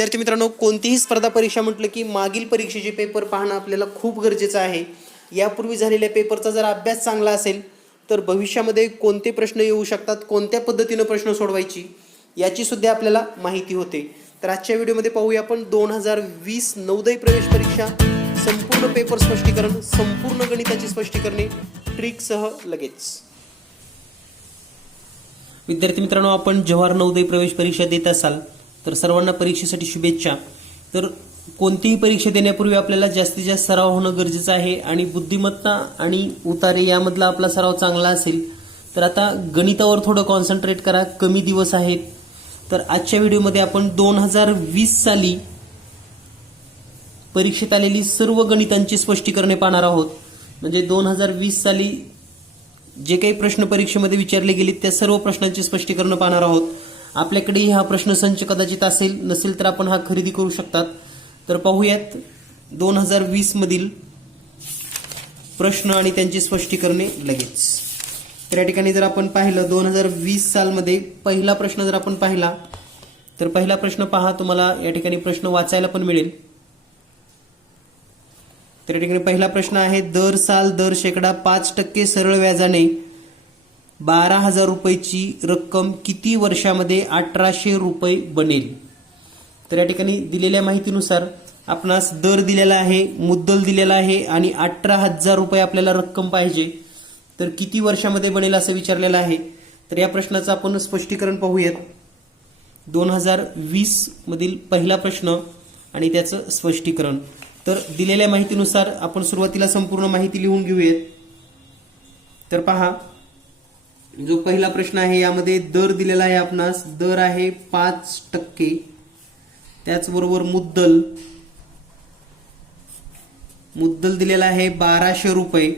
विद्यार्थी मित्रांनो, कोणतीही स्पर्धा परीक्षा म्हटलं की मागील परीक्षेचे पेपर पाहणं आपल्याला खूप गरजेचं आहे. यापूर्वी झालेल्या पेपरचा जर अभ्यास चांगला असेल तर भविष्यामध्ये कोणते प्रश्न येऊ शकतात, कोणत्या पद्धतीनं प्रश्न सोडवायची याची सुद्धा आपल्याला माहिती होते. तर आजच्या व्हिडिओमध्ये पाहूया आपण 2020 नवोदय प्रवेश परीक्षा संपूर्ण पेपर स्पष्टीकरण, संपूर्ण गणिताची स्पष्टीकरणे ट्रिकसह लगेच. विद्यार्थी मित्रांनो, आपण जवाहर नवोदय प्रवेश परीक्षा देत असाल तर सर्वांना परीक्षेसाठी शुभेच्छा. तर कोणतीही परीक्षा देण्यापूर्वी आपल्याला जास्तीत जास्त सराव होणं गरजेचं आहे आणि बुद्धिमत्ता आणि उतारे यामधला आपला सराव चांगला असेल तर आता गणितावर थोडं कॉन्सन्ट्रेट करा. कमी दिवस आहेत. तर आजच्या व्हिडिओमध्ये आपण 2020 साली परीक्षेत आलेली सर्व गणितांची स्पष्टीकरणे पाहणार आहोत. म्हणजे 2020 साली जे काही प्रश्न परीक्षेमध्ये विचारले गेले त्या सर्व प्रश्नांची स्पष्टीकरण पाहणार आहोत. आपल्याकडेही हा प्रश्नसंच कदाचित असेल, नसेल तर आपण हा खरेदी करू शकतात. तर पाहूयात 2020 मधील प्रश्न आणि त्यांची स्पष्टीकरणे लगेच. तर या ठिकाणी जर आपण पाहिलं 2020 सालमध्ये पहिला प्रश्न जर आपण पाहिला तर पहिला प्रश्न पहा, तुम्हाला या ठिकाणी प्रश्न वाचायला पण मिळेल. तर या ठिकाणी पहिला प्रश्न आहे, दर साल दर शेकडा 5% सरळ व्याजाने 12,000 रुपयाची रक्कम किती वर्षामध्ये 1,800 रुपये बनेल. तर या ठिकाणी दिलेल्या माहितीनुसार आपणास दर दिलेला आहे, मुद्दल दिलेला आहे आणि 18,000 रुपये आपल्याला रक्कम पाहिजे. तर किती वर्षामध्ये बनेल असं विचारलेलं आहे. तर या प्रश्नाचं आपण स्पष्टीकरण पाहूयात. 2020 मधील पहिला प्रश्न आणि त्याचं स्पष्टीकरण. तर दिलेल्या माहितीनुसार आपण सुरुवातीला संपूर्ण माहिती लिहून घेऊयात. तर पहा, जो पहिला प्रश्न आहे यामध्ये दर दिलेला आहे आपणास. दर आहे 5%. त्याचबरोबर मुद्दल दिलेला आहे 1,200 रुपये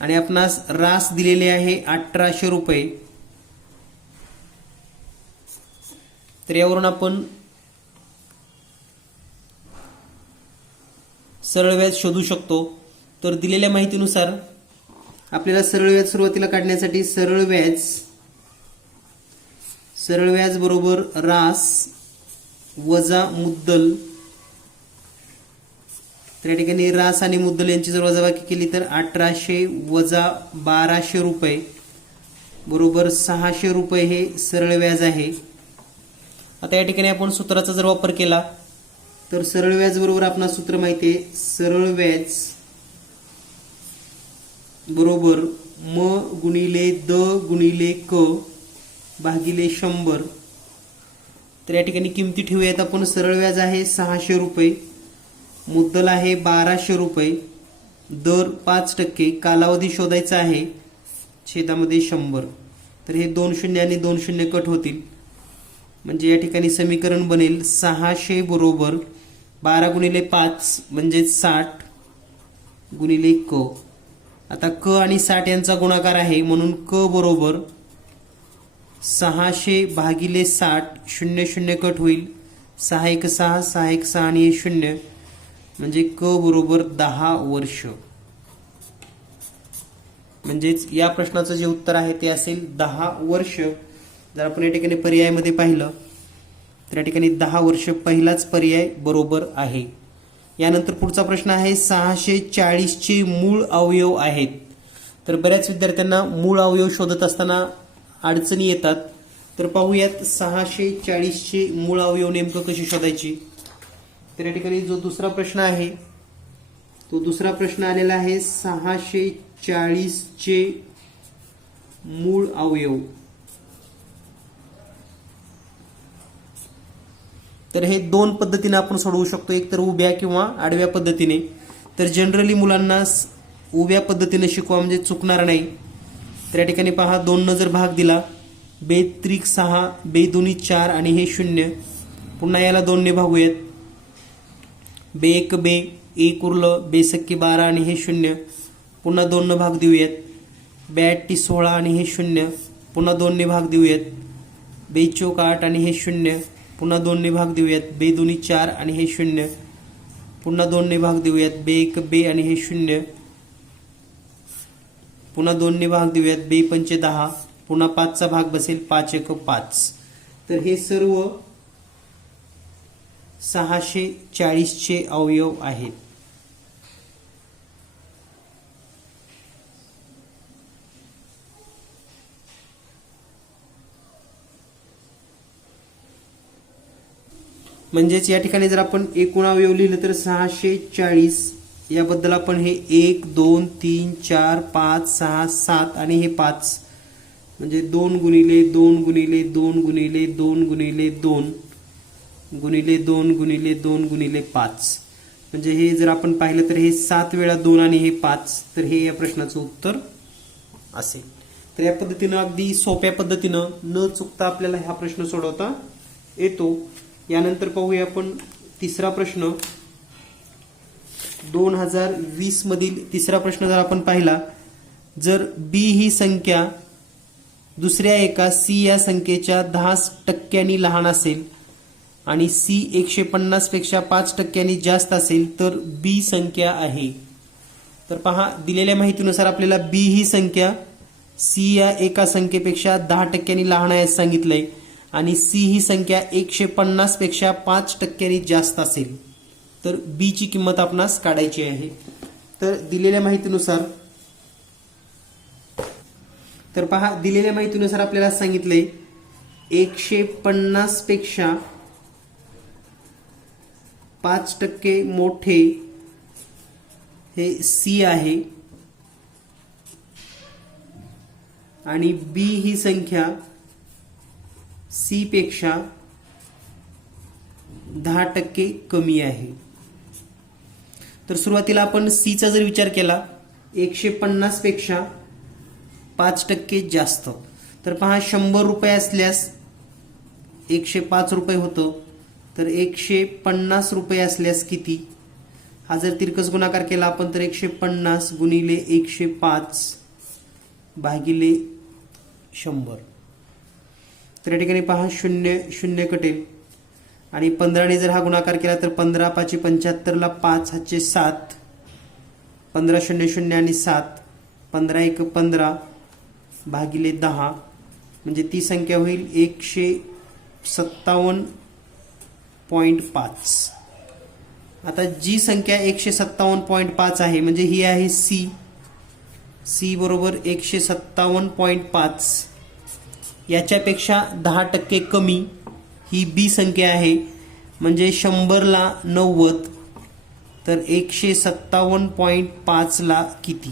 आणि आपणास रास दिलेले आहे 1,800 रुपये. तर यावरून आपण सरळ व्याज शोधू शकतो. तर दिलेल्या माहितीनुसार आपल्याला सरळ व्याज सुरुवातीला काढण्यासाठी सरळ व्याज बरोबर रास वजा मुद्दल. तर या ठिकाणी रास आणि मुद्दल यांची जर वजाबाकी केली तर 1,800 वजा 1,200 रुपये बरोबर 600 रुपये हे सरळ व्याज आहे. आता या ठिकाणी आपण सूत्राचा जर वापर केला तर सरळ व्याज बरोबर आपणास सूत्र माहिती आहे. सरळ व्याज बरोबर म गुणिले द गुणिले क भागिले 100. तर या ठिकाणी किमती ठेवूयात आपण. सरळ व्याज आहे 600 रुपये, मुद्दल आहे 1,200 रुपये, दर 5%, कालावधी शोधायचा आहे छेदामध्ये 100. तर हे 2 शून्य आणि 2 शून्य कट होतील. म्हणजे या ठिकाणी समीकरण बनेल 600 बरोबर 12 गुणिले 5 म्हणजे 60 गुणिले क. आता क आणि 60 यांचा गुणाकार आहे म्हणून क बरोबर 600 भागिले 60. 0 0 कट होईल. 6 1 6, 6 1 6 आणि हे 0 म्हणजे क बरोबर 10 वर्ष. म्हणजेच या प्रश्नाचं जे उत्तर आहे ते असेल 10 वर्ष. जर आपण या ठिकाणी पर्यायामध्ये पाहिलं तर या ठिकाणी 10 वर्ष पहिलाच पर्याय बरोबर आहे. यानंतर पुढचा प्रश्न आहे, 640 चे मूळ अवयव आहेत. तर बऱ्याच विद्यार्थ्यांना मूळ अवयव शोधत असताना अडचणी येतात. तर पाहूयात 640 चे मूळ अवयव नेमकं कशी शोधायची. तर या ठिकाणी जो दुसरा प्रश्न आहे तो दुसरा प्रश्न आलेला आहे 640 चे मूळ अवयव. तर हे 2 पद्धतीने आपण सोडवू शकतो, एक तर उभ्या किंवा आडव्या पद्धतीने. तर जनरली मुलांना उभ्या पद्धतीने शिकवा म्हणजे चुकणार नाही. तर या ठिकाणी पहा, 2 न जर भाग दिला, बे त्रिक 6, बे दोन्ही 4 आणि हे 0. पुन्हा याला 2 ने भागूयात. बे 1 बे 1 उरलं, बे सक्की 12 आणि हे 0. पुन्हा 2 न भाग देऊयात. बे 8 16 आणि हे 0. पुन्हा 2 ने भाग देऊयात. बे 4 8 आणि हे 0. पुन्हा 2 ने भाग देऊयात. बे दोन्ही 4 आणि हे 0. पुन्हा 2 ने भाग देऊयात. बे 1 बे आणि हे 0. पुन्हा 2 ने भाग देऊयात. बे 5 10. पुन्हा 5चा भाग बसेल 5 एक 5. तर हे सर्व 640चे अवयव आहेत. म्हणजेच या ठिकाणी जर आपण एकूण अवयव लिहिले तर 640 याबद्दल आपण हे 1 2 3 4 5 6 7 आणि हे 5 म्हणजे 2 गुणिले 2 गुणिले 2 गुणिले 2 गुणिले 2 गुणिले 2 गुणिले 2 गुणिले 5 म्हणजे हे जर आपण पाहिलं तर हे 7 वेळा 2 आणि हे 5. तर हे या प्रश्नाचं उत्तर असेल. तर या पद्धतीनं अगदी सोप्या पद्धतीनं न चुकता आपल्याला हा प्रश्न सोडवता येतो. यानंतर पाहूया आपण तिसरा प्रश्न. 2020 मधील तिसरा प्रश्न जर आपण पाहिला, जर बी ही संख्या दुसऱ्या एका सी या संख्येच्या 10% लहान असेल आणि सी 150 पेक्षा 5% जास्त असेल तर बी संख्या आहे. तर पहा, दिलेल्या माहितीनुसार आपल्याला बी ही संख्या सी या एका संख्येपेक्षा 10% लहान आहे सांगितलंय आणि सी ही संख्या 150 पेक्षा 5% जास्त असेल तर बी ची किंमत आपणास काढायची आहे. तर दिलेल्या माहितीनुसार दिलेल्या माहितीनुसार आपल्याला सांगितलंय 150 पेक्षा 5% मोठे हे सी आहे आणि बी ही संख्या सी पेक्षा 10% कमी आहे. तर सुरुवातीला आपण सी चा जर विचार केला 150 पेक्षा 5% जास्त, तर पहा 100 रुपये असल्यास 105 रुपये होतं. तर 150 रुपये असल्यास किती? हा जर तिरकस गुणाकार केला आपण तर 150 गुणिले 105 भागिले 100. तर या ठिकाणी पहा 0 0 कटेल आणि 15 ने जर हा गुणाकार केला तर 15 5 75 ला 5 हाचे 7, 15 0 0 आणि 7, 15 1 15 भागिले 10 म्हणजे ती संख्या होईल 157.5. आता जी संख्या 157.5 आहे म्हणजे ही आहे सी. सी बरोबर 157.5. याच्यापेक्षा 10% कमी ही बी संख्या आहे म्हणजे 100 ला 90. तर 157.5 ला किती?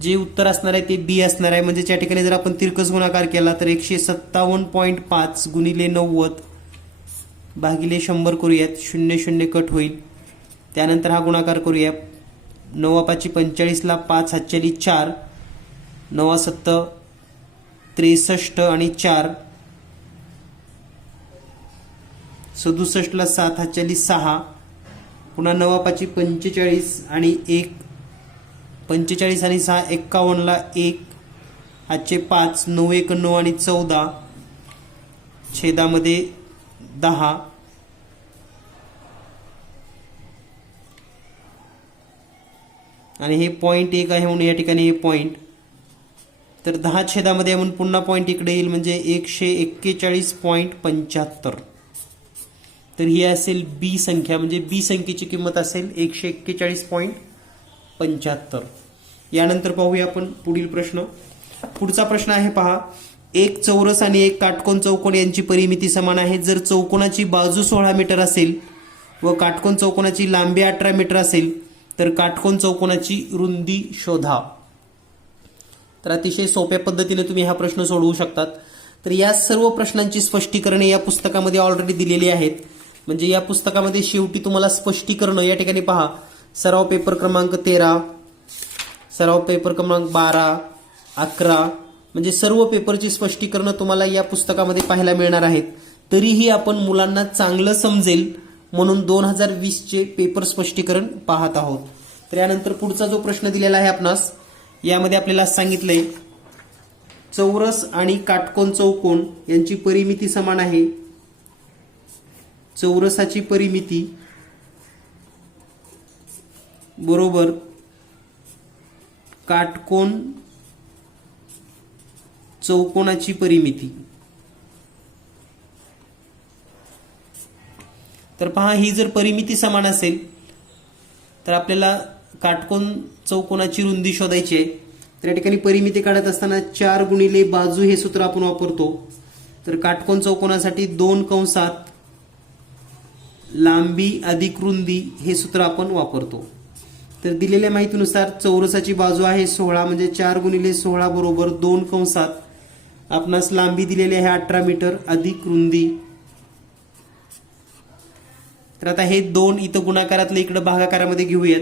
जे उत्तर असणार आहे ते बी असणार आहे. म्हणजे या ठिकाणी जर आपण तिरकस गुणाकार केला तर 157.5 गुणिले 90 भागिले 100 करूयात. 0 0 कट होईल. त्यानंतर हा गुणाकार करूया. 9 5 45 ला 5 हातच्याली 4, 9 7 63 आणि 4, 67 ला 7 हातच्याली 6, पुन्हा 9 5 45 आणि 1, 45 आणि 6 51 ला 1 हातचे 5, 9 1 9 आणि 14 छेदामध्ये 10 आणि हे पॉइंट 1 आहे म्हणून या ठिकाणी हे पॉइंट. तर 10 छेदामध्ये म्हणून पुन्हा पॉइंट इकडे येईल म्हणजे 141.75. तर ही असेल बी संख्या म्हणजे बी संख्येची किंमत असेल 141.75. यानंतर पाहूया आपण पुढील प्रश्न. पुढचा प्रश्न आहे पहा, एक चौरस आणि एक काटकोन चौकोन यांची परिमिती समान आहे. जर चौकोनाची बाजू 16 मीटर असेल व काटकोन चौकोनाची लांबी 18 मीटर असेल तर काटकोन चौकोनाची रुंदी शोधा. तर अतिशय सोप्या पद्धतीने तुम्ही हा प्रश्न सोडवू शकतात. तर या सर्व प्रश्नांची स्पष्टीकरणे या पुस्तकामध्ये ऑलरेडी दिलेली आहेत. म्हणजे या पुस्तकामध्ये शेवटी तुम्हाला स्पष्टीकरण या ठिकाणी पहा, सराव पेपर क्रमांक 13, सराव पेपर क्रमांक 12, 11 म्हणजे सर्व पेपरची स्पष्टीकरण तुम्हाला या पुस्तकामध्ये पाहायला मिळणार आहेत. तरीही आपण मुलांना चांगलं समजेल म्हणून 2020 चे पेपर स्पष्टीकरण पाहत आहोत. तर यानंतर पुढचा जो प्रश्न दिलेला आहे आपणास, यामध्ये आपल्याला सांगितलंय चौरस आणि काटकोन चौकोन यांची परिमिती समान आहे. चौरसाची परिमिती बरोबर काटकोन चौकोनाची परिमिती. तर पहा, ही जर परिमिती समान असेल तर आपल्याला काटकोन चौकोनाची रुंदी शोधायची आहे. तर या ठिकाणी परिमिती काढत असताना 4 गुणिले बाजू हे सूत्र आपण वापरतो. तर काटकोन चौकोनासाठी 2 कंसात लांबी अधिक रुंदी हे सूत्र आपण वापरतो. तर दिलेल्या माहितीनुसार चौरसाची बाजू आहे 16, म्हणजे 4 गुणिले 16 बरोबर 2 कंसात आपणास लांबी दिलेली आहे 18 मीटर अधिक रुंदी. तर आता हे 2 इथं गुणाकारातले इकडे भागाकारामध्ये घेऊयात.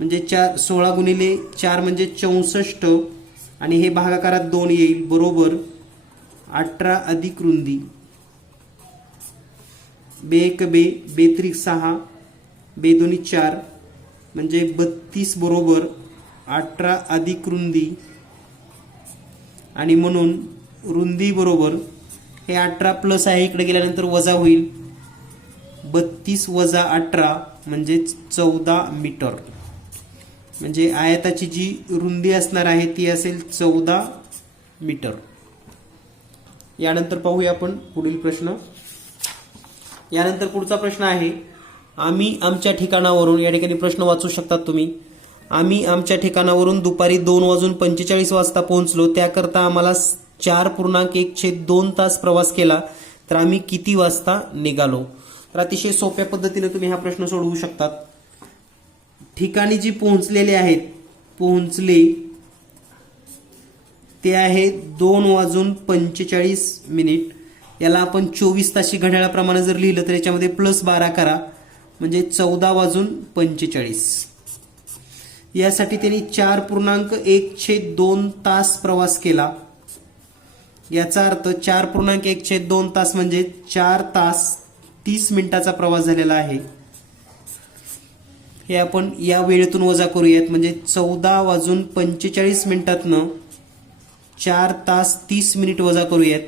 म्हणजे 16 गुणिले 4 म्हणजे 64 आणि हे भागाकारात 2 येईल बरोबर 18 अधिक रुंदी. बे 1 बे, बे 3 6, बे 2 4 म्हणजे 32 बरोबर 18 अधिक रुंदी. आणि म्हणून रुंदी बरोबर हे 18 प्लस आहे इकडे गेल्यानंतर वजा होईल 32 वजा 18 म्हणजे 14 मीटर. म्हणजे आयताची जी रुंदी असणार आहे ती असेल 14 मीटर. यानंतर पाहूया आपण पुढील प्रश्न. यानंतर पुढचा प्रश्न आहे, आम्ही आमच्या ठिकाणावरून, या ठिकाणी प्रश्न वाचू शकतात तुम्ही. आम्ही आमच्या ठिकाणावरून दुपारी 2:45 वाजता पोहोचलो. त्याकरता आम्हाला 4.1/2 तास प्रवास केला. तर आम्ही किती वाजता निघालो? तर अतिशय सोप्या पद्धतीने तुम्ही हा प्रश्न सोडवू शकतात. ठिकाणी जी पोहोचलेले आहेत, पोहोचले ते आहे 2:45. याला आपण 24 ताशी घड्याळाप्रमाणे जर लिहिलं तर याच्यामध्ये +12 करा म्हणजे 14:45. यासाठी त्यांनी 4.1/2 तास प्रवास केला. याचा अर्थ 4.1/2 तास म्हणजे 4 तास 30 मिनिटाचा प्रवास झालेला आहे. हे आपण या वेळेतून वजा करूयात. म्हणजे 14:45 4 तास 30 मिनिट वजा करूयात.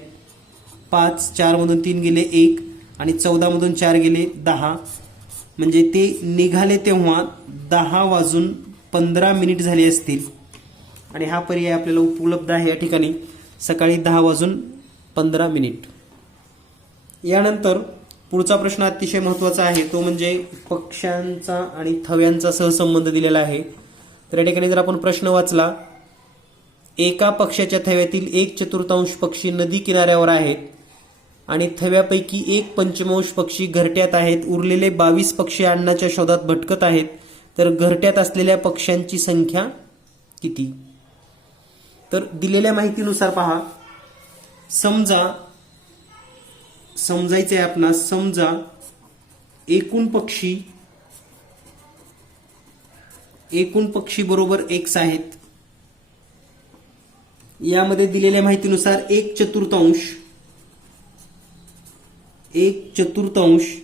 5 4 मधून 3 गेले 1 आणि 14 मधून 4 गेले 10. म्हणजे ते निघाले तेव्हा 10:15 झाले असतील. आणि हा पर्याय आपल्याला उपलब्ध आहे या ठिकाणी सकाळी 10:15. यानंतर पुढचा प्रश्न अतिशय महत्त्वाचा आहे, तो म्हणजे पक्ष्यांचा आणि थव्यांचा सहसंबंध दिलेला आहे. तर या ठिकाणी जर आपण प्रश्न वाचला, एका पक्ष्याच्या थव्यातील 1/4 पक्षी नदी किनाऱ्यावर आहेत आणि थव्यापैकी 1/5 पक्षी घरट्यात आहेत. उरलेले 22 पक्षी अन्नाच्या शोधात भटकत आहेत. तर घरट्यात असलेल्या पक्ष्यांची संख्या किती? तर दिलेल्या माहितीनुसार पहा, समजायचे आहे आपणास. समजा एकूण पक्षी बरोबर x आहेत. यामध्ये दिलेल्या माहितीनुसार 1/4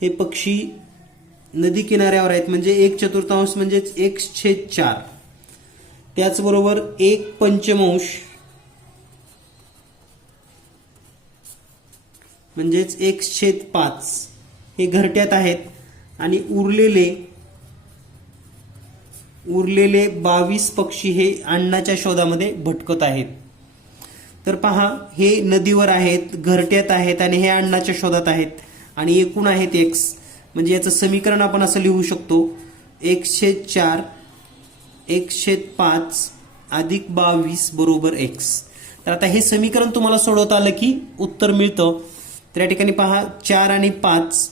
हे पक्षी नदी किनाऱ्यावर आहेत. म्हणजे 1/4 म्हणजेच 1/4. त्याचबरोबर 1/5 म्हणजेच 1/5 हे घरट्यात आहेत आणि उरलेले 22 पक्षी हे अन्नाच्या शोधामध्ये भटकत आहेत. तर पहा, हे नदीवर आहेत, घरट्यात आहेत आणि हे अन्नाच्या शोधात आहेत आणि एकूण आहेत x. म्हणजे याचं समीकरण आपण असं लिहू शकतो, 1/4 1/5 अधिक 22 बरोबर x. तर आता हे समीकरण तुम्हाला सोडवता आलं की उत्तर मिळतं. तर या ठिकाणी पहा, 4 आणि 5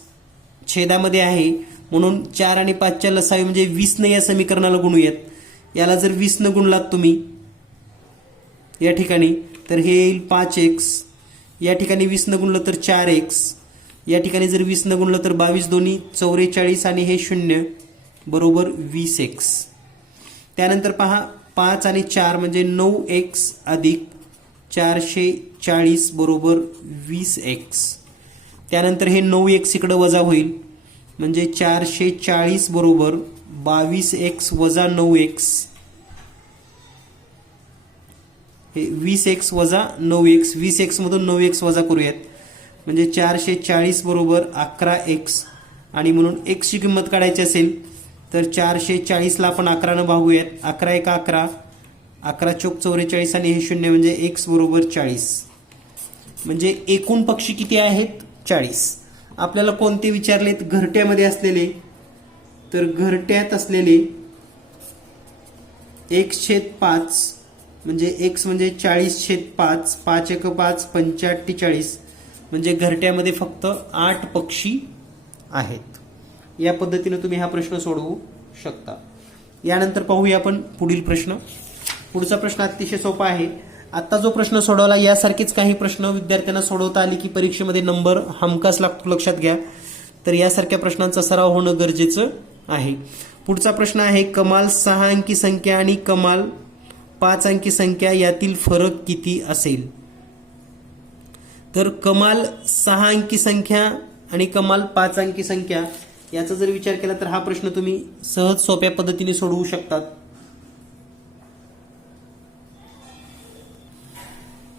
छेदामध्ये आहे म्हणून 4 आणि 5च्या लसावी म्हणजे 20 ने या समीकरणाला गुणूयात. याला जर 20 ने गुणलात तुम्ही या ठिकाणी तर हे येईल 5x. या ठिकाणी 20 ने गुणलं तर 4x. या ठिकाणी जर 20 ने गुणलं तर 22 दोन्ही 44 आणि हे 0 बरोबर 20x. त्यानंतर पहा, 5 आणि 4 म्हणजे 9x अधिक 440 बरोबर 20x. त्यानंतर हे 9x इकडे वजा होईल म्हणजे 440 बरोबर 22x वजा 9x. हे 20x वजा 9x. 20x मधून 9x वजा करूयात म्हणजे 440 बरोबर 11x. आणि म्हणून x ची किंमत काढायची असेल तर 440ला आपण 11 भागूयात. 11 एक 11, 11 चौक 44 आणि हे 0 म्हणजे x बरोबर 40. म्हणजे एकूण पक्षी किती आहेत? 40. आपल्याला कोणते विचारलेत? घरट्यामध्ये असलेले. तर घरट्यात असलेले x/5 म्हणजे x म्हणजे 40/5, 5 एक 5, 45. म्हणजे घरट्यामध्ये फक्त 8 पक्षी आहेत. या पद्धतीने तुम्ही हा प्रश्न सोडवू शकता. यानंतर पाहूया आपण पुढील प्रश्न. पुढचा प्रश्न अतिशय सोपा आहे. आता जो प्रश्न सोडवला यासारखेच काही प्रश्न विद्यार्थ्यांना सोडवता आले की परीक्षेमध्ये नंबर हमखास लागतो, लक्षात घ्या. तर यासारख्या प्रश्नांचा सराव होणं गरजेचं आहे. पुढचा प्रश्न आहे, कमाल 6 अंकी संख्या आणि कमाल 5 अंकी संख्या यातील फरक किती असेल? तर कमाल 6 अंकी संख्या आणि कमाल 5 अंकी संख्या याचा जर विचार केला तर हा प्रश्न तुम्ही सहज सोप्या पद्धतीने सोडवू शकतात.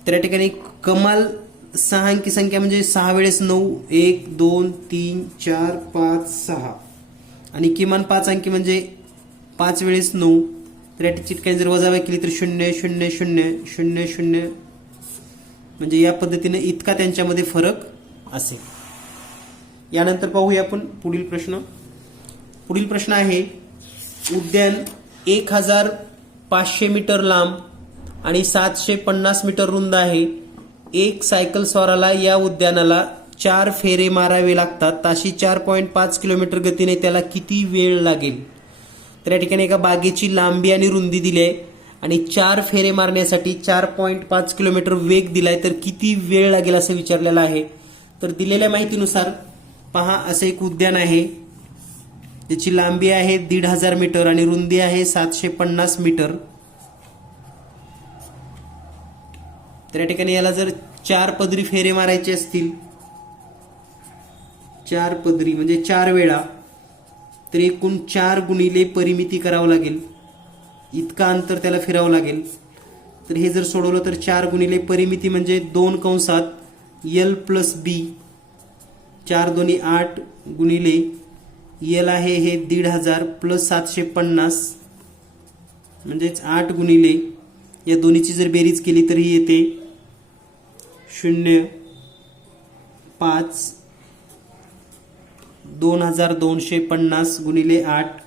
तर या ठिकाणी कमाल 6 अंकी संख्या म्हणजे 6 वेळेस 9, 1 2 3 4 5 6 आणि किमान 5 अंकी म्हणजे 5 वेळेस 9. तर या ठिकाणी जर वजाबाकी केली तर 0 0 0 0 0 म्हणजे या पद्धतीने इतका त्यांच्यामध्ये फरक असेल. यानंतर पाहूया आपण पुढील प्रश्न. पुढील प्रश्न आहे, उद्यान 1500 मीटर लांब आणि 750 मीटर रुंद आहे. एक सायकल स्वाराला या उद्यानाला 4 फेरे मारावे लागतात. ताशी 4.5 किलोमीटर गतीने त्याला किती वेळ लागेल? तर या ठिकाणी एका बागेची लांबी आणि रुंदी दिली आहे आणि 4 फेरे मारण्यासाठी 4.5 किलोमीटर वेग दिलाय, तर किती वेळ लागेल असं विचारलेलं आहे. तर दिलेल्या माहितीनुसार पहा, असं एक उद्यान आहे. त्याची लांबी आहे 1500 मीटर आणि रुंदी आहे 750 मीटर. तर या ठिकाणी याला जर 4 पदरी फेरे मारायचे असतील, 4 पदरी म्हणजे 4 वेळा, तर एकूण 4 गुणिले परिमिती करावं लागेल. इतका अंतर त्याला फिरावं लागेल. तर हे जर सोडवलं तर 4 गुणिले परिमिती म्हणजे 2 कंसात L + B, 4 दोन्ही 8 गुणिले L आहे हे 1500 प्लस 750 म्हणजेच 8 गुणिले या दोन्हीची जर बेरीज केली तर ही येते 0 5 2250 गुणिले 8.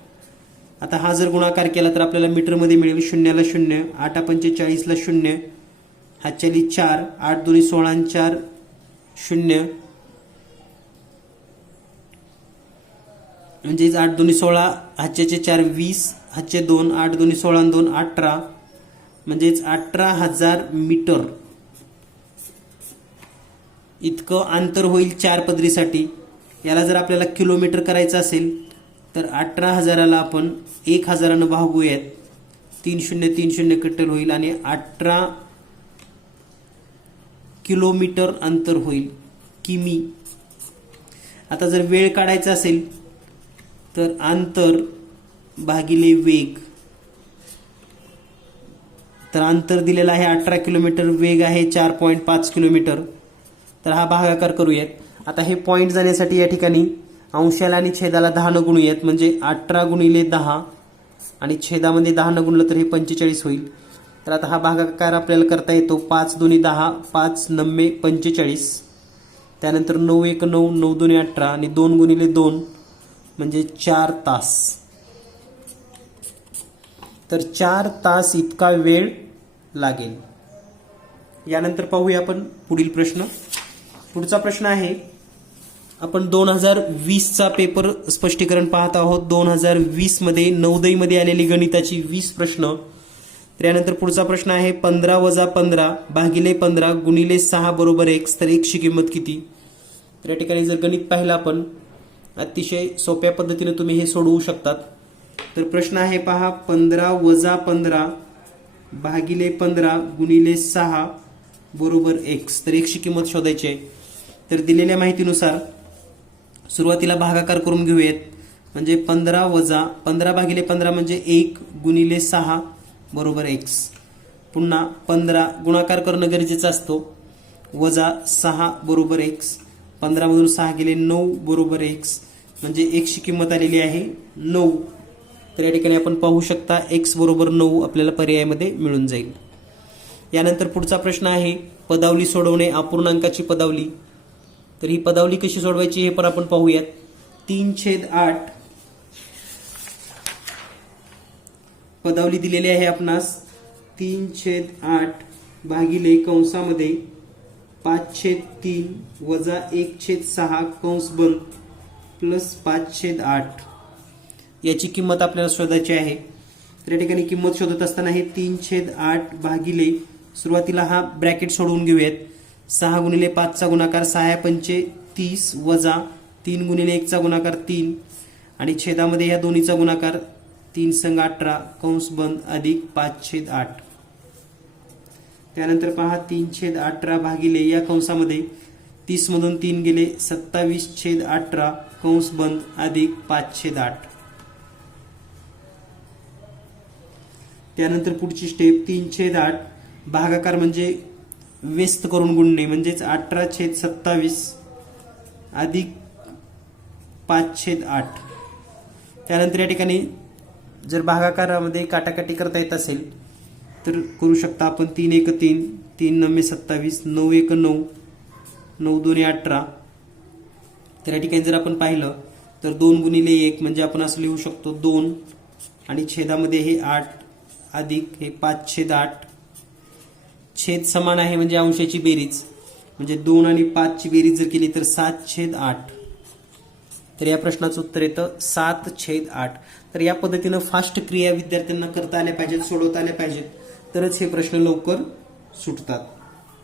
आता हा जर गुणाकार केला तर आपल्याला मीटरमध्ये मिळेल. 0ला 0, 8 पंचे 40ला 0, हातच्याली 4, 8 दोन्ही 16 आणि 4 0 म्हणजेच 8 दोन्ही 16, हातच्याचे 4 20, हातचे 2, 8 दोन्ही 16 आणि 2 18 म्हणजेच 18,000 मीटर इतकं अंतर होईल 4 पदरीसाठी. याला जर आपल्याला किलोमीटर करायचं असेल तर 18,000ला आपण 1000ने भागूयात. 3030 कटल होईल आणि 18 किलोमीटर अंतर होईल, किमी. आता जर वेळ काढायचा असेल तर अंतर भागिले वेग. तर अंतर दिलेलं आहे 18 किलोमीटर, वेग आहे 4.5 किलोमीटर. तर हा भागाकार करूयात. आता हे पॉईंट जाण्यासाठी या ठिकाणी अंशाला आणि छेदाला 10 गुणूयात. म्हणजे 18 गुणिले 10 आणि छेदामध्ये 10 गुणलं तर हे 45 होईल. तर आता हा भागाकार आपल्याला करता येतो. 5 दोन्ही 10, 5 9 45. त्यानंतर 9 1 9, 9 दोन्ही 18 आणि 2 गुणिले 2 म्हणजे 4 तास. तर 4 तास इतका वेळ लागेल. यानंतर पाहूया आपण पुढील प्रश्न. पुढचा प्रश्न आहे, आपण 2020चा पेपर स्पष्टीकरण पाहत आहोत. 2020 मध्ये नवोदयमध्ये आलेली गणिताची 20 प्रश्न. तर यानंतर पुढचा प्रश्न आहे, 15 - 15 भागिले 15 गुणिले 6 बरोबर x. तर x ची किंमत किती? तर या ठिकाणी जर गणित पाहिलं आपण अतिशय सोप्या पद्धतीने तुम्ही हे सोडवू शकतात. तर प्रश्न आहे पहा, 15 - 15 भागिले 15 गुणिले 6 बरोबर x. तर x ची किंमत शोधायची आहे. तर दिलेल्या माहितीनुसार सुरुवातीला भागाकार करून घेऊयात. म्हणजे 15 भागिले 15 म्हणजे 1 गुणिले 6 बरोबर x. पुन्हा 15 गुणाकार करणं गरजेचं असतो. वजा 6 बरोबर x. 15 मधून 6 गेले 9 बरोबर x. म्हणजे x ची किंमत आलेली आहे 9. तर या ठिकाणी आपण पाहू शकता x बरोबर 9 आपल्याला पर्यायामध्ये मिळून जाईल. यानंतर पुढचा प्रश्न आहे पदावली सोडवणे, अपूर्णांकाची पदावली. तर ही पदावली कशी सोडवायची हे पण आपण पाहूयात. 3/8 पदावली दिलेली आहे आपणास. 3/8 भागिले कंसामध्ये 5/3 वजा 1/6 कंस बंद प्लस 5/8 याची किंमत आपल्याला शोधायची आहे. तर या ठिकाणी किंमत शोधत असताना हे 3/8 भागिले, सुरुवातीला हा ब्रॅकेट सोडवून घेऊयात. 6 गुणिले 5 चा गुणाकार 6×5 30 वजा 3 गुणिले 1 चा गुणाकार 3 आणि छेदामध्ये या दोन्हीचा गुणाकार 3×18 कंस बंद अधिक 5/8. त्यानंतर पहा 3/18 भागिले या कंसामध्ये 30 मधून 3 गेले 27/18 कंस बंद अधिक 5/8. त्यानंतर पुढची स्टेप 3/8 भागाकार म्हणजे व्यस्त करून गुणणे, म्हणजेच 18/27 अधिक 5/8. त्यानंतर या ठिकाणी जर भागाकारामध्ये काटाकाटी करता येत असेल तर करू शकता आपण. 3×1 3, 3×9 27, 9×1 9, 9×2 18. तर या ठिकाणी जर आपण पाहिलं तर 2 गुणिले 1 म्हणजे आपण असं लिहू शकतो 2 आणि छेदामध्ये हे 8 अधिक हे 5/8. छेद समान आहे म्हणजे अंशाची बेरीज, म्हणजे 2 आणि 5 ची बेरीज जर केली तर 7/8. तर या प्रश्नाचं उत्तर येतं 7/8. तर या पद्धतीनं फास्ट क्रिया विद्यार्थ्यांना करता आल्या पाहिजेत, सोडवता आल्या पाहिजेत, तरच हे प्रश्न लवकर सुटतात.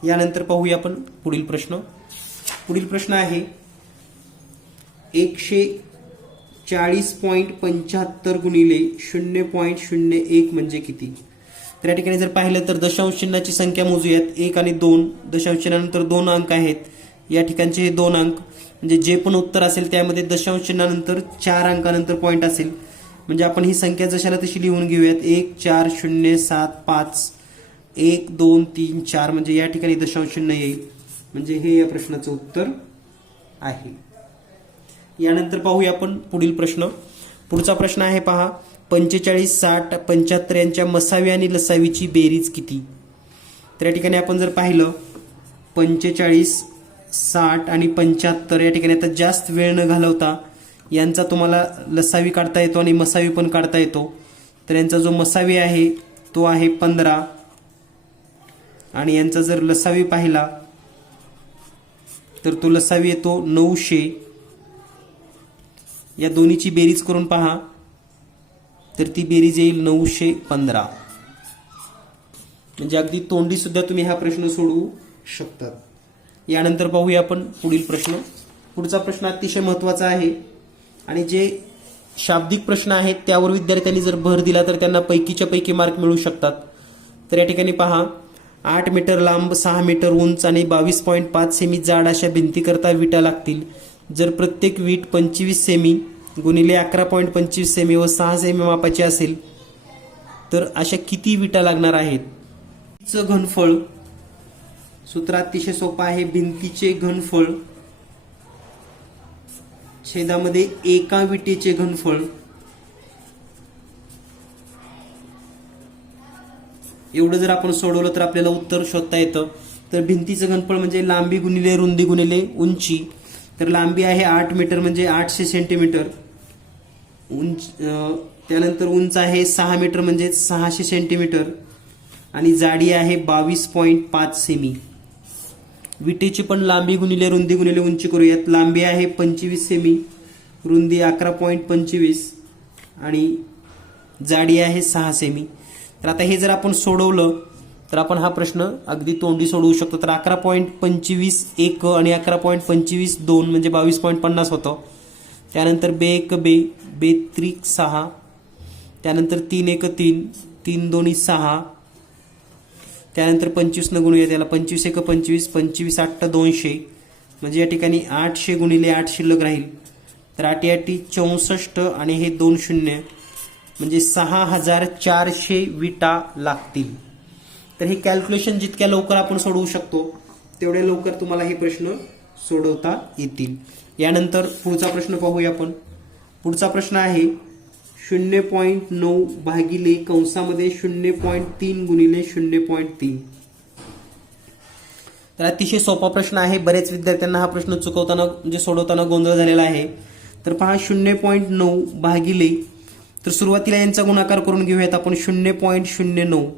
यानंतर पाहूया आपण पुढील प्रश्न. पुढील प्रश्न आहे 140.75 गुणिले 0.01 म्हणजे किती. तर या ठिकाणी जर पाहिलं तर दशांश चिन्हाची संख्या मोजूयात. 1 आणि 2 दशांश चिन्हानंतर 2 अंक आहेत. या ठिकाणचे हे 2 अंक, म्हणजे जे पण उत्तर असेल त्यामध्ये दशांश चिन्हानंतर 4 अंकानंतर पॉईंट असेल. म्हणजे आपण ही संख्या जशाला तशी लिहून घेऊयात. 1 4 0 7 5 1 2 3 4 म्हणजे या ठिकाणी दशांश चिन्ह येईल. म्हणजे हे या प्रश्नाचं उत्तर आहे. यानंतर पाहूया आपण पुढील प्रश्न. पुढचा प्रश्न आहे पहा 45 60 75 यांच्या मसावी आणि लसावीची बेरीज किती. तर या ठिकाणी आपण जर पाहिलं 45 60 आणि 75 या ठिकाणी आता जास्त वेळ न घालवता यांचा तुम्हाला लसावी काढता येतो आणि मसावी पण काढता येतो. तर यांचा जो मसावी आहे तो आहे 15 आणि यांचा जर लसावी पाहिला तर तो लसावी येतो 900. या दोन्हीची बेरीज करून पहा तर ती बेरीज येईल 915. म्हणजे अगदी तोंडी सुद्धा तुम्ही हा प्रश्न सोडवू शकतात. यानंतर पाहूया आपण पुढील प्रश्न. पुढचा प्रश्न अतिशय महत्त्वाचा आहे आणि जे शाब्दिक प्रश्न आहेत त्यावर विद्यार्थ्यांनी जर भर दिला तर त्यांना पैकीच्या पैकी मार्क मिळू शकतात. तर या ठिकाणी पहा 8 मीटर लांब 6 मीटर उंच आणि 22.5 सेमी जाड अशा भिंतीकरता विटा लागतील. जर प्रत्येक वीट 25 सेमी गुणिले 11.25 सेमी व 6 सेमी मापाची असेल तर अशा किती विटा लागणार आहेत. घनफळ सूत्र अतिशय सोपं आहे. भिंतीचे घनफळ छेदामध्ये एका विटेचे घनफळ एवढं जर आपण सोडवलं तर आपल्याला उत्तर शोधता येतं. तर भिंतीचं घनफळ म्हणजे लांबी गुणिले रुंदी गुणिले उंची. तर लांबी आहे 8 मीटर म्हणजे 800 सेंटीमीटर. त्यानंतर उंच आहे 6 मीटर म्हणजे 600 सेंटीमीटर आणि जाडी आहे 22.5 सेमी. विटेची पण लांबी गुणिले रुंदी गुणिले उंची करूयात. लांबी आहे 25 सेमी, रुंदी 11.25 आणि जाडी आहे 6 सेमी. तर आता हे जर आपण सोडवलं तर आपण हा प्रश्न अगदी तोंडी सोडवू शकतो. तर 11.25 1 आणि 11.25 2 म्हणजे 22.50 होतं. त्यानंतर 2 1 2 2 3 6, त्यानंतर 3 1 3 3 2 6, त्यानंतर 25 न गुणूया त्याला. 25 1 25 25 8 200 म्हणजे या ठिकाणी 800 गुणिले 8 शिल्लक राहील. तर 8 8 64 आणि हे 2 शून्य म्हणजे 6400 विटा लागतील. तर हे कॅल्क्युलेशन जितक्या लवकर आपण सोडवू शकतो तेवढ्या लवकर तुम्हाला हे प्रश्न सोडवता येतील. यानंतर पुढचा प्रश्न पाहूया आपण. पुढचा प्रश्न आहे 0.9 भागिले कंसामध्ये 0.3 गुणिले 0.3. तर अतिशय सोपा प्रश्न आहे. बरेच विद्यार्थ्यांना हा प्रश्न चुकवताना म्हणजे सोडवताना गोंधळ झालेला आहे. तर पहा 0.9 भागिले, तर सुरुवातीला यांचा गुणाकार करून घेऊयात आपण 0.09.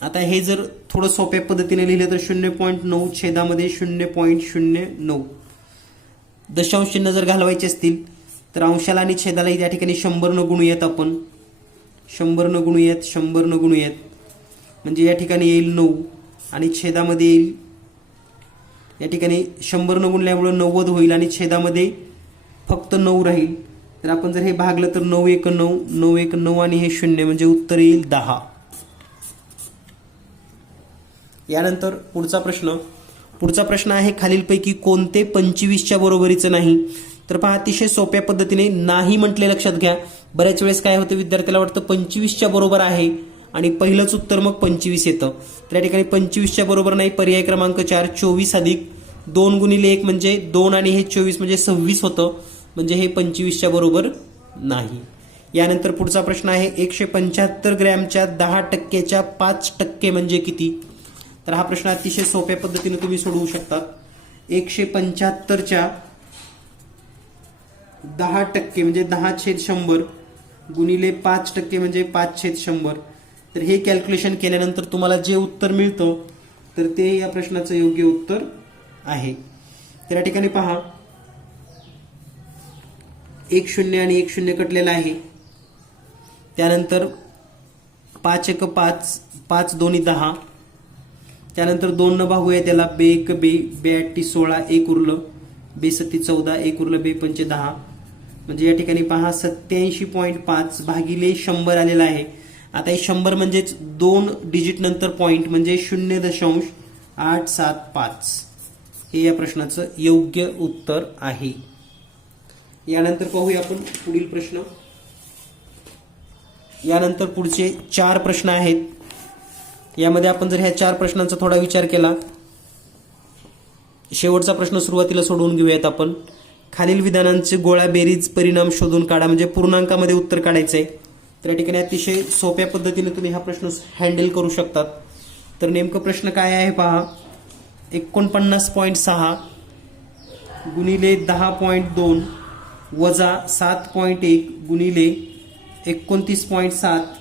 आता हे जर थोडं सोप्या पद्धतीने लिहिलं तर 0.9 छेदामध्ये 0.09. दशांश चिन्ह जर घालवायचे असतील तर अंशाला आणि छेदाला या ठिकाणी 100 न गुणूयात आपण. 100 न गुणूयात, 100 न गुणूयात, म्हणजे या ठिकाणी येईल 9 आणि छेदामध्ये येईल, या ठिकाणी 100 न गुणल्यामुळे 90 होईल आणि छेदामध्ये फक्त 9 राहील. तर आपण जर हे भागलं तर 9 1 9, 9 1 9 आणि हे 0 म्हणजे उत्तर येईल 10. यानंतर पुढचा प्रश्न आहे खालीलपैकी कोणते 25च्या बरोबरीचं नाही. तर पहा अतिशय सोप्या पद्धतीने नाही म्हटले लक्षात घ्या. बऱ्याच वेळेस काय होतं, विद्यार्थ्याला वाटतं 25च्या बरोबर आहे आणि पहिलंच उत्तर मग 25 येतं. तर या ठिकाणी 25च्या बरोबर नाही. पर्याय क्रमांक 4 24 अधिक 2 गुणिले 1 म्हणजे 2 आणि हे 24 म्हणजे 26 होतं, म्हणजे हे 25च्या बरोबर नाही. यानंतर पुढचा प्रश्न आहे 175 ग्रॅमच्या 10%च्या 5% म्हणजे किती. तर हा प्रश्न अतिशय सोप्या पद्धतीने तुम्ही सोडवू शकता. 175च्या 10% म्हणजे 10/100 गुणिले 5% म्हणजे 5/100. तर हे कॅल्क्युलेशन केल्यानंतर तुम्हाला जे उत्तर मिळतं तर ते या प्रश्नाचं योग्य उत्तर आहे. तर या ठिकाणी पहा 1 0 आणि 1 0 कटलेला आहे. त्यानंतर 5 1 5, 5 2 10. त्यानंतर 2 न भागूया त्याला, बे 1 बे, बे 8 16, 1 उरलं, बे 7 14, 1 उरलं, बे 5 10. म्हणजे या ठिकाणी पहा 87.5 भागिले 100 आलेला आहे. आता हे 100 म्हणजेच 2 डिजिट नंतर पॉइंट म्हणजे 0.875. हे या प्रश्नाचं योग्य उत्तर आहे. यानंतर पाहूया आपण पुढील प्रश्न. यानंतर पुढचे 4 प्रश्न आहेत. यामध्ये आपण जर ह्या 4 प्रश्नांचा थोडा विचार केला, शेवटचा प्रश्न सुरुवातीला सोडवून घेऊयात आपण. खालील विधानांचे गोळा बेरीज परिणाम शोधून काढा, म्हणजे पूर्णांकामध्ये उत्तर काढायचंय. तर या ठिकाणी अतिशय सोप्या पद्धतीने तुम्ही हा प्रश्न हँडल करू शकतात. तर नेमकं प्रश्न काय आहे पहा. 49.6 गुणिले 10.2 वजा 7.1 गुणिले 29.7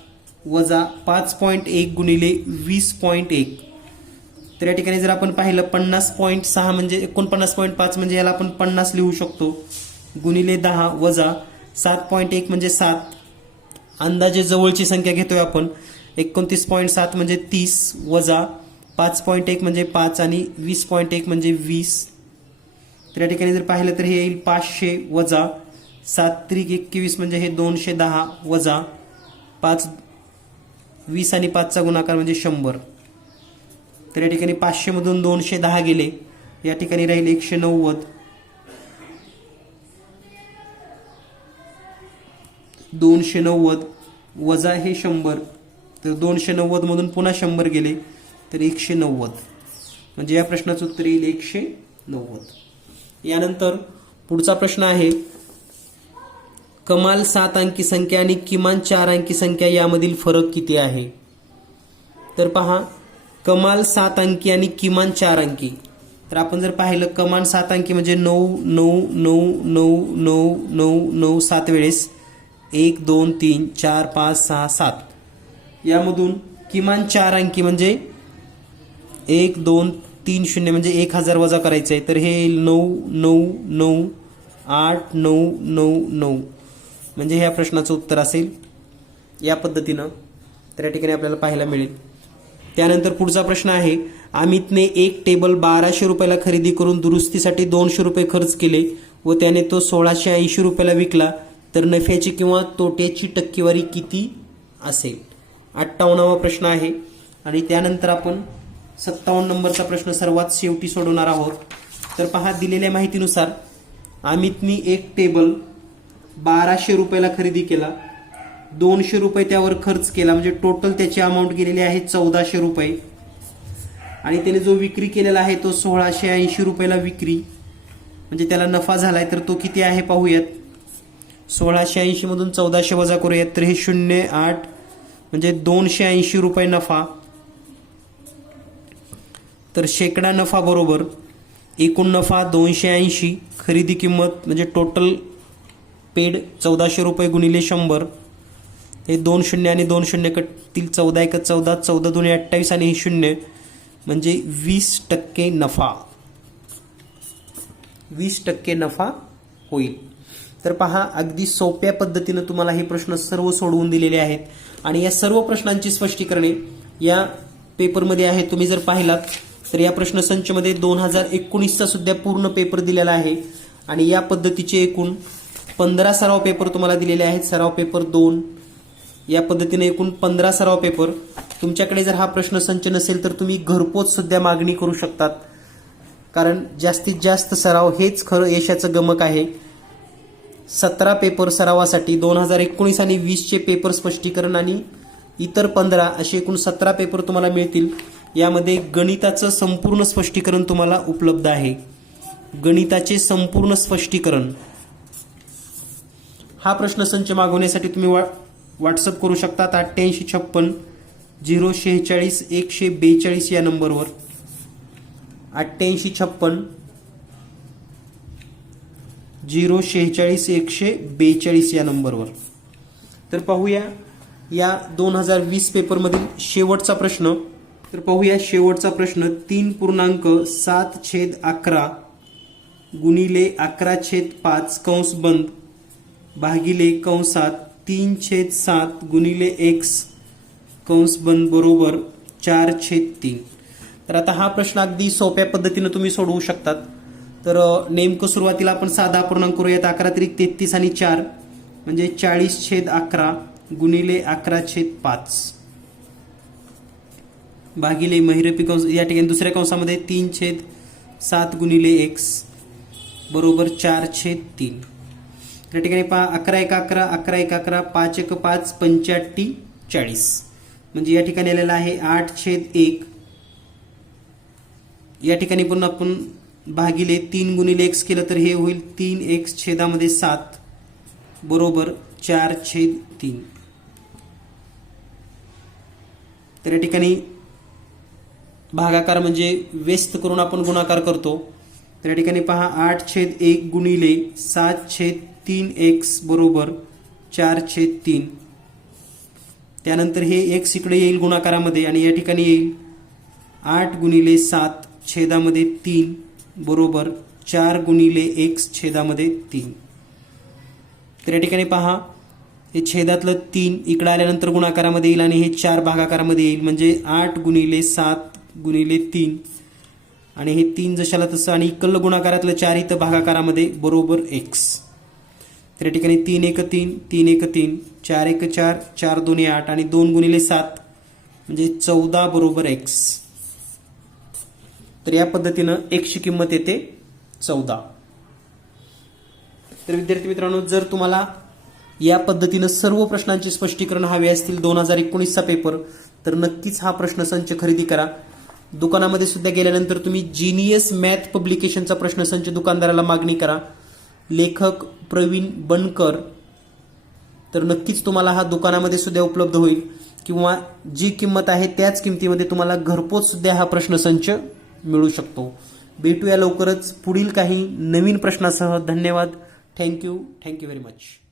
वजा 5.1 गुणिले 20.1. तर या ठिकाणी जर आपण पाहिलं 50.6 म्हणजे 49.5 म्हणजे याला आपण 50 लिहू शकतो, गुणिले 10 वजा 7.1 म्हणजे 7, अंदाजे जवळची संख्या घेतोय आपण. 29.7 म्हणजे 30 वजा 5.1 म्हणजे 5 आणि 20.1 म्हणजे 20. तर या ठिकाणी जर पाहिलं तर हे येईल 500 वजा 7 त्रिक 21 म्हणजे हे 210 वजा 5, 20 आणि 5चा गुणाकार म्हणजे 100. तर या ठिकाणी 500 मधून 210 गेले, या ठिकाणी राहील 190. 290 वजा हे 100, तर 290 मधून पुन्हा 100 गेले तर 190. म्हणजे या प्रश्नाचं उत्तर येईल 190. यानंतर पुढचा प्रश्न आहे कमाल 7 अंकी संख्या आणि किमान 4 अंकी संख्या यामधील फरक किती आहे. तर पहा कमाल 7 अंकी आणि किमान 4 अंकी. तर आपण जर पाहिलं कमाल 7 अंकी म्हणजे 9 9 9 9 9 9 9 7 वेळेस 1 2 3 4 5 6 7. यामधून किमान 4 अंकी म्हणजे 1 2 3 0 म्हणजे 1000 वजा करायचं आहे. तर हे 9 9 9 8 9 9 9 म्हणजे ह्या प्रश्नाचं उत्तर असेल या पद्धतीनं. तर या ठिकाणी आपल्याला पाहायला मिळेल. त्यानंतर पुढचा प्रश्न आहे अमितने एक टेबल 1200 रुपयाला खरेदी करून दुरुस्तीसाठी 200 रुपये खर्च केले व त्याने तो 1680 रुपयाला विकला, तर नफ्याची किंवा तोट्याची टक्केवारी किती असेल. 58वा प्रश्न आहे. आणि त्यानंतर आपण 57 नंबरचा प्रश्न सर्वात शेवटी सोडवणार आहोत. तर पहा दिलेल्या माहितीनुसार अमितनी एक टेबल 1200 रुपयाला खरेदी केला, 200 रुपये त्यावर खर्च केला, म्हणजे टोटल त्याची अमाऊंट गेलेली आहे 1400 रुपये. आणि त्याने जो विक्री केलेला आहे तो 1680 रुपयाला विक्री, म्हणजे त्याला नफा झालाय. तर तो किती आहे पाहूयात. 1680 मधून 1400 वजा करूयात तर हे 08 म्हणजे 280 रुपये नफा. तर शेकडा नफा बरोबर एकूण नफा 280, खरेदी किंमत म्हणजे टोटल पेड 1400 रुपये गुणिले 100. हे 2 शून्य आणि 2 शून्य कटतील, 14 1 14, 14 2 28 आणि हे 0 म्हणजे 20% नफा. 20% नफा होईल. तर पहा, अगदी सोप्या पद्धतीने तुम्हाला हे प्रश्न सर्व सोडवून दिलेले आहेत आणि या सर्व प्रश्नांची स्पष्टीकरणे या पेपरमध्ये आहे. तुम्ही जर पाहिलात तर या प्रश्नसंचमध्ये 2019चा सुद्धा पूर्ण पेपर दिलेला आहे आणि या पद्धतीचे एकूण 15 सराव पेपर तुम्हाला दिलेले आहेत. सराव पेपर 2 या पद्धतीने एकूण 15 सराव पेपर. तुमच्याकडे जर हा प्रश्नसंच नसेल तर तुम्ही घरपोच सुद्धा मागणी करू शकतात, कारण जास्तीत जास्त सराव हेच खरं यशाचं गमक आहे. 17 पेपर सरावासाठी 2019 आणि 20चे पेपर स्पष्टीकरण आणि इतर 15 असे एकूण 17 पेपर तुम्हाला मिळतील. यामध्ये गणिताचं संपूर्ण स्पष्टीकरण तुम्हाला उपलब्ध आहे. गणिताचे संपूर्ण स्पष्टीकरण. हा प्रश्नसंच मागवण्यासाठी तुम्ही व्हॉट्सअप करू शकतात 8856 046 142 या नंबरवर. 8856 046 142 या नंबरवर. तर पाहूया या 2020 पेपरमधील शेवटचा प्रश्न. तर पाहूया शेवटचा प्रश्न. 3.7/11 गुणिले 11/5 कंस बंद भागिले कंसात 3/7 गुणिले x कंस बंद बरोबर 4/3. तर आता हा प्रश्न अगदी सोप्या पद्धतीने तुम्ही सोडवू शकतात. तर नेमकं सुरुवातीला आपण साधा अपूर्णांक करूयात. 11 × 33 आणि 4 म्हणजे 40/11 गुणिले 11/5 भागिले महिरपी कंस या ठिकाणी दुसऱ्या कंसामध्ये 3/7 गुणिले x बरोबर 4/3. त्या ठिकाणी पहा 11 1 11 11 1 11 5 1 5 85 40 म्हणजे या ठिकाणी आलेला आहे 8/1. या ठिकाणी पण आपण भागिले 3 गुणिले x केलं तर हे होईल 3x/7 बरोबर 4/3. तर या ठिकाणी भागाकार म्हणजे व्यस्त करून आपण गुणाकार करतो. तर या ठिकाणी पहा 8/1 गुणिले 7/3x बरोबर 4/3. त्यानंतर हे x इकडे येईल गुणाकारामध्ये आणि या ठिकाणी येईल 8 गुणिले 7/3 बरोबर 4 गुणिले x/3. तर या ठिकाणी पहा हे छेदातलं 3 इकडे आल्यानंतर गुणाकारामध्ये येईल आणि हे 4 भागाकारामध्ये येईल म्हणजे 8 गुणिले 7 गुणिले 3 आणि हे 3 जशाला तसं आणि इकल गुणाकारातलं 4 इथं भागाकारामध्ये बरोबर x. तर या ठिकाणी 3 1 3 3 1 3 4 1 4 4 2 8 आणि 2 गुणिले 7 म्हणजे 14 बरोबर x. तर या पद्धतीनं x ची किंमत येते 14. तर विद्यार्थी मित्रांनो, जर तुम्हाला या पद्धतीनं सर्व प्रश्नांचे स्पष्टीकरण हवे असतील 2019चा पेपर तर नक्कीच हा प्रश्नसंच खरेदी करा. दुकानामध्ये सुद्धा गेल्यानंतर तुम्ही जीनियस मॅथ पब्लिकेशनचा प्रश्नसंच दुकानदाराला मागणी करा. लेखक प्रवीण बनकर. तर नक्कीच तुम्हाला हा दुकानामध्ये सुद्धा उपलब्ध होईल किंवा जी किंमत आहे त्याच किमतीमध्ये तुम्हाला घरपोच सुद्धा हा प्रश्नसंच मिळू शकतो. भेटूया लवकरच पुढील काही नवीन प्रश्नासह. धन्यवाद. Thank you very much.